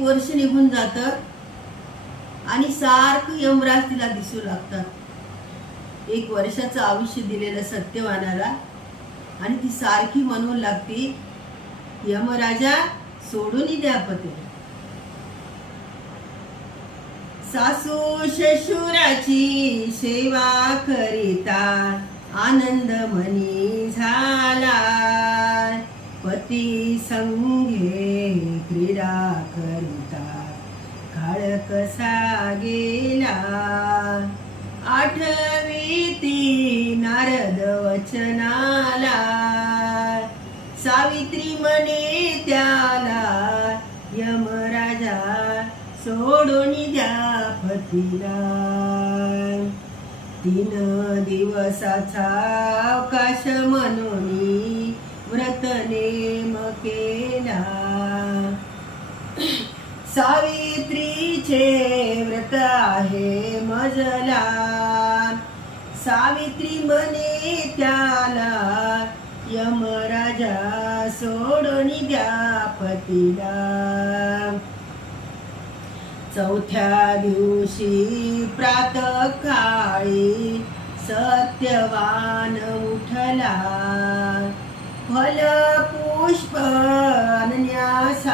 वर्ष निघून जातं आणि सारखं यमराज तिला दिसू लागतात. 1 वर्षाचं आयुष्य दिलेलं सत्यवानाला आणि ती सारखी म्हणू लागती, यमराजा सोडून द्या पते. सासू शशुराची सेवा करिता आनंद मनी झाला. पती संगे क्रीडा करिता काळ कसा गेला. आठवीती नारद वचनाला सावित्री म्हणे त्याला, यमराजा सोडून द्या पतीला. 3 दिवसाचा अवकाश म्हणून व्रत नेम केला. सावित्रीचे व्रत आहे मजला. सावित्री म्हणे त्याला, यमराजा सोडून द्या पतीला. 4थ्या दिवशी प्रातःकाळी सत्यवान उठला. फल पुष्प आणण्यासाठी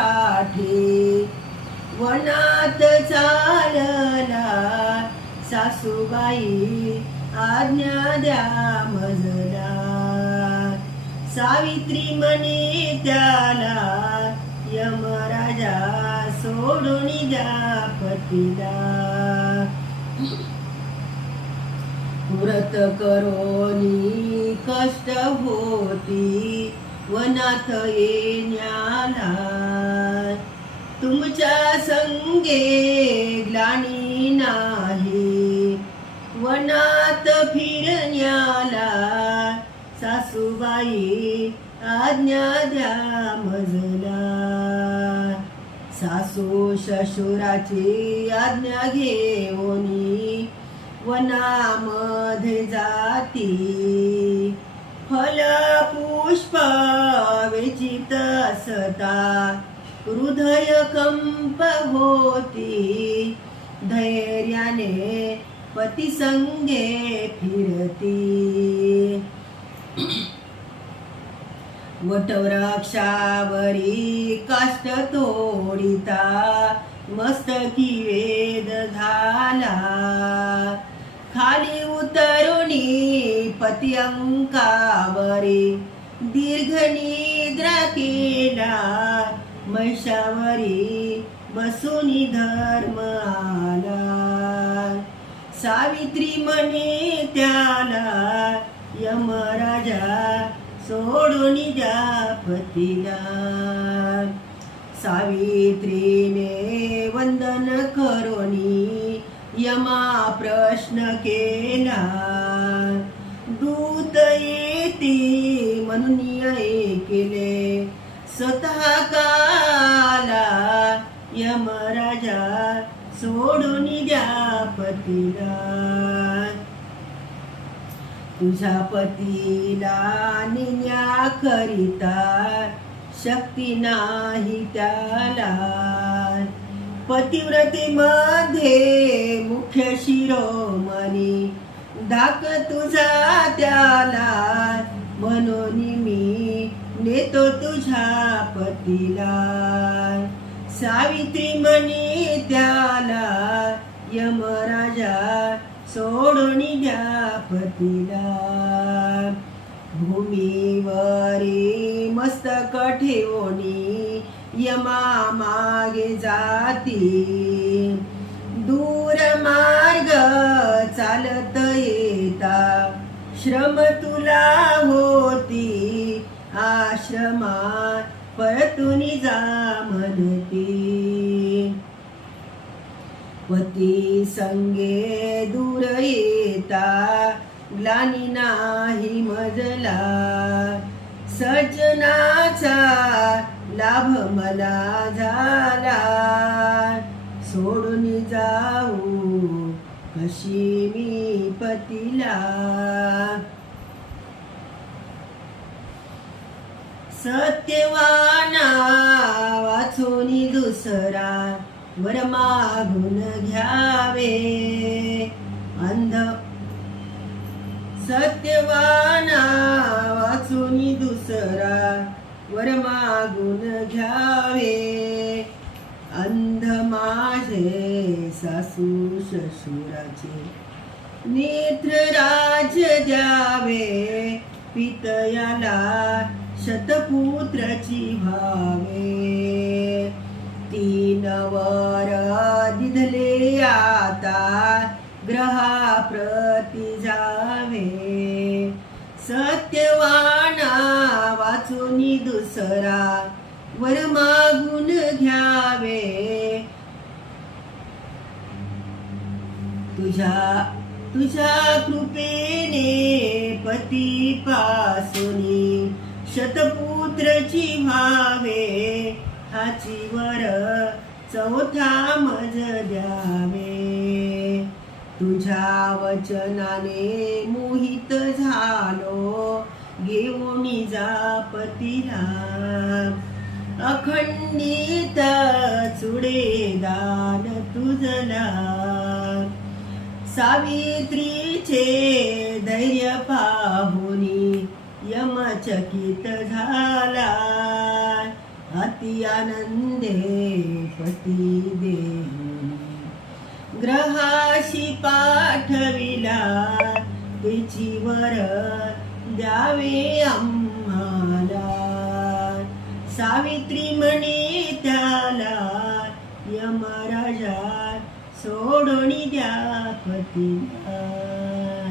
वनात चालला. सासूबाई आज्ञा द्या मजला. सावित्री म्हणे त्याला, यमराजा सोडून द्या पतीला. व्रत करोनी कष्ट होती वनात येण्याला. तुमच्या संगे ग्लानी नाही वनात फिरण्याला. सासूबाई आज्ञा द्या मजला. सासू शशुराची आज्ञा घेऊनी वनामध्ये जाती. फल पुष्प वेचित असता हृदय कंप होती. धैर्याने पती संगे फिरती. वटवृक्षावरी काष्ट तोडिता मस्तकी वेद झाला. खाली उतरुनी पती अंकावरी दीर्घ निद्रा केला. म्हैसावरी बसूनी धर्म आला. सावित्री म्हणे त्याला, यमराजा सोडून द्या पतीला. सावित्रीने वंदन करोनी यमा प्रश्न केला. दूत येती म्हणून ऐकले स्वतः काला. यमराजा सोडून द्या पतीला. तुझ्या पतीला नेण्याकरिता शक्ती नाही त्याला. पतिव्रतेमध्ये मुख्य शिरोमणी धाक तुझा त्याला. म्हणून मी नेतो तुझ्या पतीला. सावित्री म्हणे त्याला, यमराजा सोडून द्या पतीला. भूमीवरी मस्तक ठेवणी यमा मागे जाती. दूर मार्ग चालत येता श्रम तुला होती. आश्रमात परतून जा म्हणती. पती संगे दूर येता ग्लानी नाही मजला. सजनाचा लाभ मला झाला. सोडून जाऊ कशी मी पतीला. सत्यवाना वाचूनी दुसरा वर मागून घ्यावे अंध सत्यवाना वाचूनी दुसरा वर मागून घ्यावे अंध माझे सासू ससुराचे नेत्र राज द्यावे पितयाला शतपुत्रची भावे तीन वर दिधले आता ग्रहाप्रती जावे सत्यवाना वाचूनी दुसरा वर मागून घ्यावे तुझ्या कृपेने पती पासुनी शतपुत्रची भावे हाची वर चौथा मज द्यावे तुझ्या वचनाने मोहित झालो घेऊन जा पतीला अखंडित चुडे दान तुझला सावित्रीचे धैर्य पाहुनी यमचकित झाला अति आनंदे पती देऊनी ग्रहाशी पाठविला तिची वर द्यावे आम्हाला सावित्री म्हणे त्याला यमराजा सोडून द्या पतीला